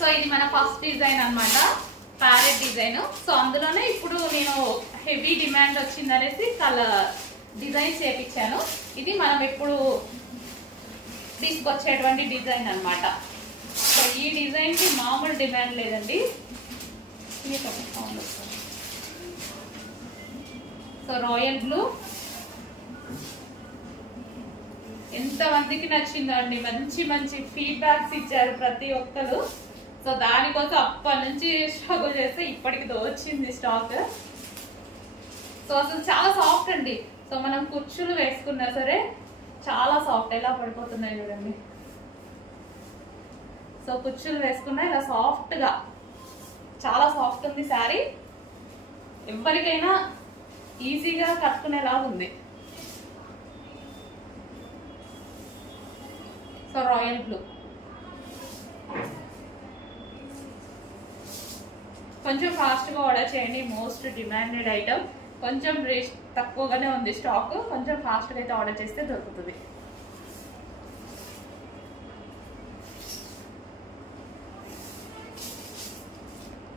So ఇది మన first design అన్నమాట, ప్యారెట్ డిజైన్. సో అందులోనే ఇప్పుడు నేను హెవీ డిమాండ్ వచ్చింది అనేసి కలర్ డిజైన్ చేపించాను. ఇది మనం ఎప్పుడు తీసుకొచ్చేటువంటి డిజైన్ అన్నమాట. సో ఈ డిజైన్ కి మామూలు డిమాండ్ లేదండి. సో రాయల్ బ్లూ ఎంతమందికి నచ్చిందండి, మంచి మంచి ఫీడ్బ్యాక్స్ ఇచ్చారు ప్రతి ఒక్కరు. సో దానికోసం అప్పటి నుంచి స్ట్రగుల్ చేస్తే ఇప్పటికి వచ్చింది స్టాక్. సో అసలు చాలా సాఫ్ట్ అండి. సో మనం కుర్చీలు వేసుకున్నా సరే చాలా సాఫ్ట్, ఎలా పడిపోతున్నాయి చూడండి. సో కుర్చీలు వేసుకున్నా ఇలా సాఫ్ట్ గా చాలా సాఫ్ట్ ఉంది శారీ. ఎవరికైనా ఈజీగా కట్టుకునేలా ఉంది. సో రాయల్ బ్లూ కొంచెం ఫాస్ట్ గా ఆర్డర్ చేయండి, మోస్ట్ డిమాండెడ్ ఐటమ్. కొంచెం తక్కువగానే ఉంది స్టాక్, కొంచెం ఫాస్ట్ గా అయితే ఆర్డర్ చేస్తే దొరుకుతుంది.